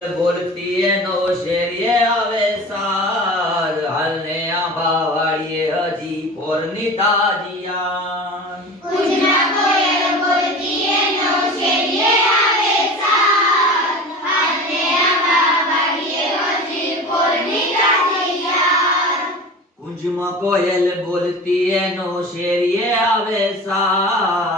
બોલતી એનો શેરીએ આવે સાર. હાલને આંબા વાળીએ હજી પોરની તાજિયાન પોરની તાજિયાર કુંજમાં કોયલ બોલતી એનો શેરીએ આવે સાર.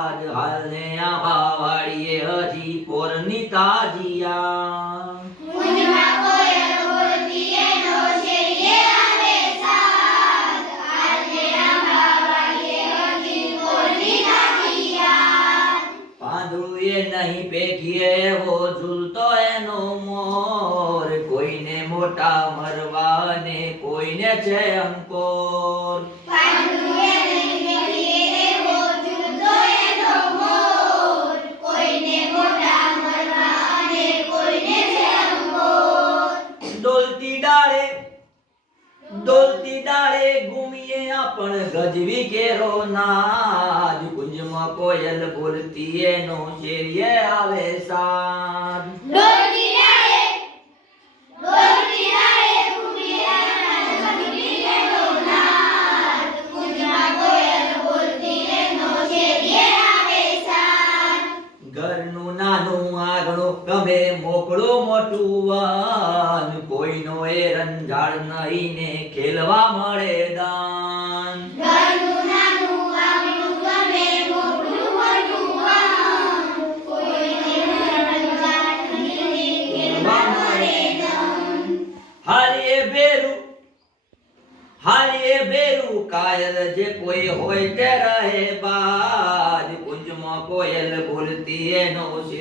પાંદડું એ નહીં પેઠીએ એવો ઝૂલતો એનો મોર. કોઈને મોટા મરવા અને કોઈને છે અંકોર. ડાળે ઘૂમીએ આપણ ગજવી કેરો નાદ. કુંજમાં કોયલ બોલતી એનો શેરીએ આવે સાદ. નાનું આંગણું ગમે મોકળું મોટું વાન કોઈનો એ રંજાડ નહીં ને ખેલવા મળે દાન ઘરનું નાનું આંગણું ગમે મોટું મોટું વાન કોઈને રંજાડ નહીં ખેલવા મળે દમ હાલીએ બેરું હાલીએ બેરું કાયલ જે કોઈ હોય તે રહે બાજ કુંજમાં કોયલ બોલતી એનો છે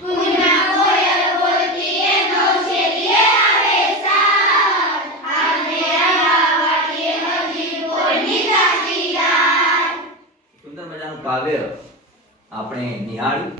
કાવ્ય આપણે નિહાળ્યું